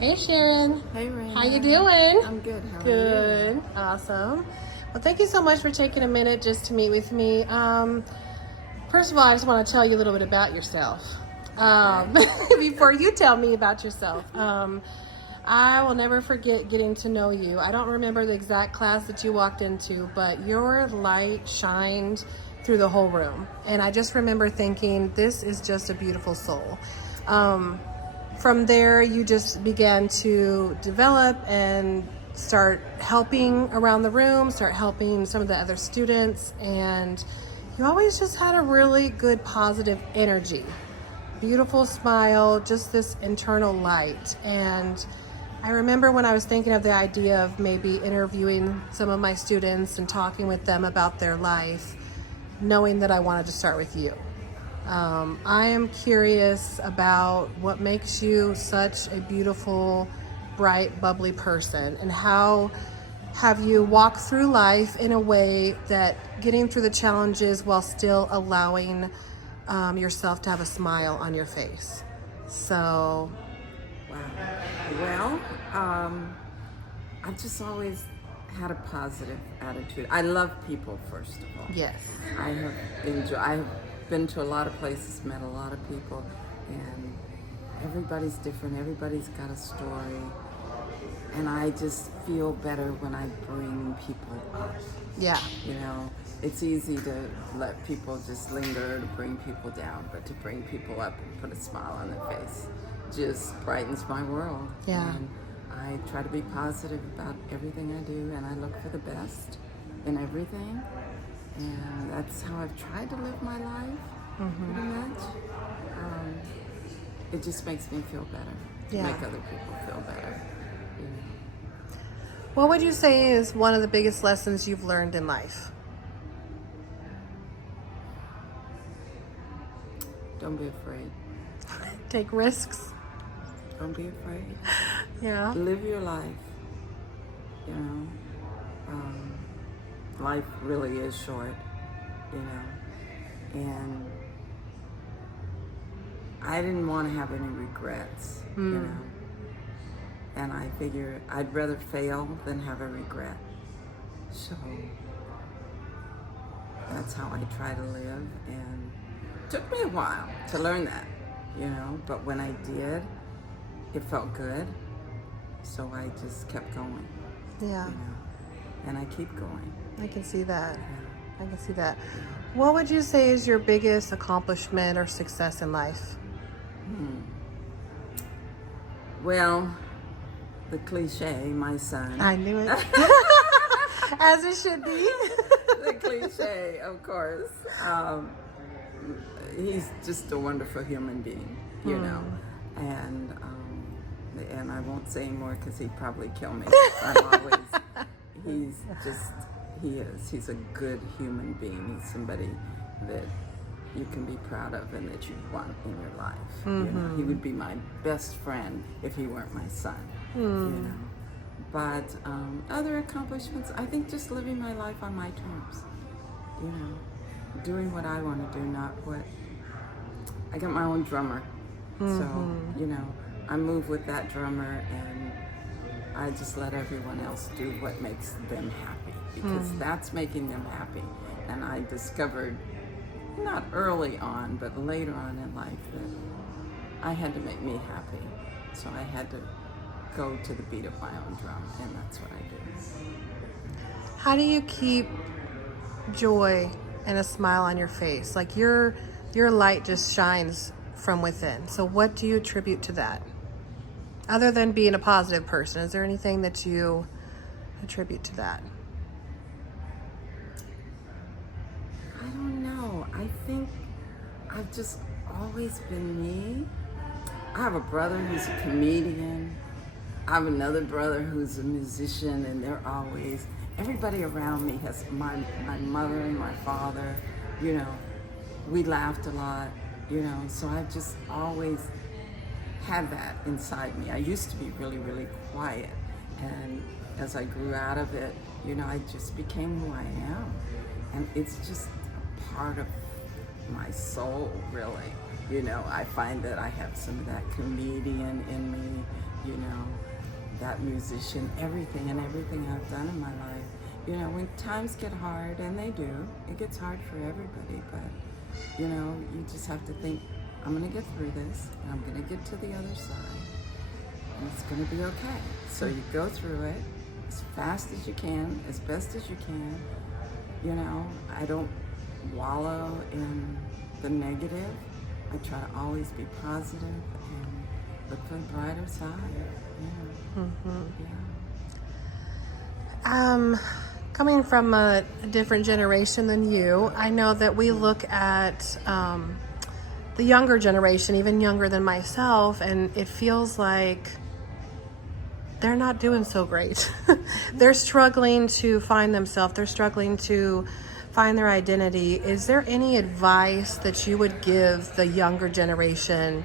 Hey Sharon. Hey Raina. How you doing? I'm good. How are Good. Awesome. Well, thank you so much for taking a minute just to meet with me. First of all, I just want to tell you a little bit about yourself. Before you tell me about yourself. I will never forget getting to know you. I don't remember the exact class that you walked into, but your light shined through the whole room. And I just remember thinking, this is just a beautiful soul. From there, you just began to develop and start helping around the room, start helping some of the other students, and you always just had a really good positive energy. Beautiful smile, just this internal light. And I remember when I was thinking of the idea of maybe interviewing some of my students and talking with them about their life, knowing that I wanted to start with you. I am curious about what makes you such a beautiful, bright, bubbly person, and how have you walked through life in a way that getting through the challenges while still allowing yourself to have a smile on your face. So, you? Wow. Well, I've just always had a positive attitude. I love people, first of all. yes. I've been to a lot of places, met a lot of people, and everybody's different. Everybody's got a story. And I just feel better when I bring people up. Yeah. You know, it's easy to let people just linger, to bring people down, but to bring people up and put a smile on their face just brightens my world. Yeah. And I try to be positive about everything I do, and I look for the best in everything. And that's how I've tried to live my life, pretty much. It just makes me feel better, to Yeah. make other people feel better. You know. What would you say is one of the biggest lessons you've learned in life? Don't be afraid. Take risks. Don't be afraid. Yeah. Live your life. You know, life really is short. You know, and I didn't want to have any regrets. You know, and I figure I'd rather fail than have a regret. So that's how I try to live, and it took me a while to learn that. You know, but when I did, it felt good. So I just kept going. Yeah. You know, and I keep going. I can see that. Yeah. I can see that. What would you say is your biggest accomplishment or success in life? Well, the cliche, my son. I knew it. As it should be. The cliche, of course. He's just a wonderful human being, you know, and I won't say anymore because he'd probably kill me. He's a good human being. He's somebody that you can be proud of and that you want in your life. You know, he would be my best friend if he weren't my son. You know, but other accomplishments, I think just living my life on my terms. You know, doing what I want to do, not what. I got my own drummer, so you know, I move with that drummer, and I just let everyone else do what makes them happy, because that's making them happy. And I discovered, not early on, but later on in life, that I had to make me happy. So I had to go to the beat of my own drum, and that's what I do. How do you keep joy and a smile on your face? Like your light just shines from within. So what do you attribute to that? Other than being a positive person, is there anything that you attribute to that? I don't know. I think I've just always been me. I have a brother who's a comedian. I have another brother who's a musician, and they're always, everybody around me has, my mother and my father, you know, we laughed a lot, you know, so I've just always had that inside me. I used to be really, really quiet, and as I grew out of it, you know, I just became who I am, and it's just a part of my soul, really. You know, I find that I have some of that comedian in me, you know, that musician, everything I've done in my life. You know, when times get hard, and they do, it gets hard for everybody, but, you know, you just have to think, I'm going to get through this, and I'm going to get to the other side, and it's going to be okay. So you go through it as fast as you can, as best as you can. You know, I don't wallow in the negative. I try to always be positive and look for the brighter side. Yeah. Yeah. Coming from a different generation than you, I know that we look at the younger generation, even younger than myself, and it feels like they're not doing so great. They're struggling to find themselves. They're struggling to find their identity. Is there any advice that you would give the younger generation?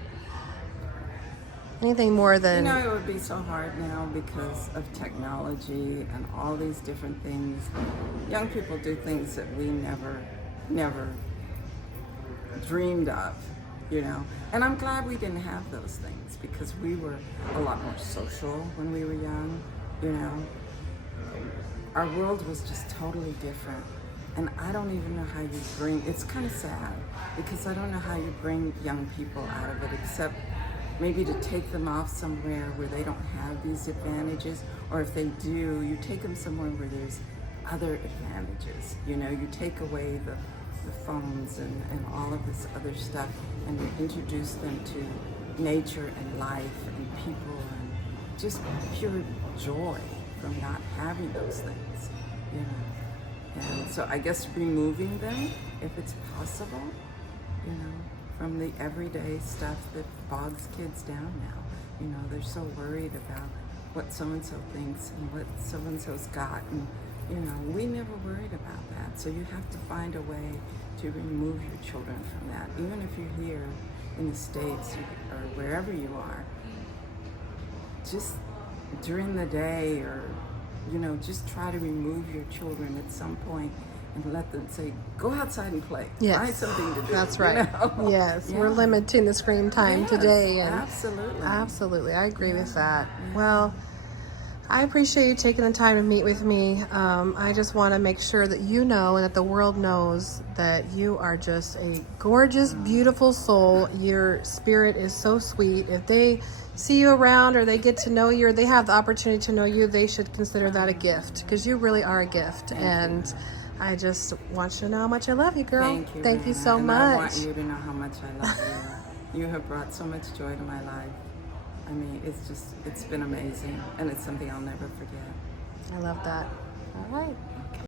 Anything more than... You know, it would be so hard now because of technology and all these different things. Young people do things that we never dreamed of, you know. And I'm glad we didn't have those things because we were a lot more social when we were young, you know. Our world was just totally different. And I don't even know how you bring, it's kind of sad because I don't know how you bring young people out of it except maybe to take them off somewhere where they don't have these advantages, or if they do, you take them somewhere where there's other advantages. You know, you take away the phones and all of this other stuff and you introduce them to nature and life and people and just pure joy from not having those things, you know. And so I guess removing them, if it's possible, you know, from the everyday stuff that bogs kids down now. You know, they're so worried about what so-and-so thinks and what so-and-so's got. And, you know, we never worried about that. So you have to find a way to remove your children from that. Even if you're here in the States or wherever you are, just during the day or, you know, just try to remove your children at some point and let them say, go outside and play. Yes. Find something to do. That's right. You know? Yes. Yeah. We're limiting the screen time Yes, today. And absolutely. Absolutely. I agree with that. Well, I appreciate you taking the time to meet with me. I just want to make sure that you know and that the world knows that you are just a gorgeous, beautiful soul. Your spirit is so sweet. If they see you around or they get to know you or they have the opportunity to know you, they should consider that a gift because you really are a gift. And I just want you to know how much I love you, girl. Thank you. Thank you so and much. I want you to know how much I love you. You have brought so much joy to my life. I mean, it's been amazing, and it's something I'll never forget. I love that. All right.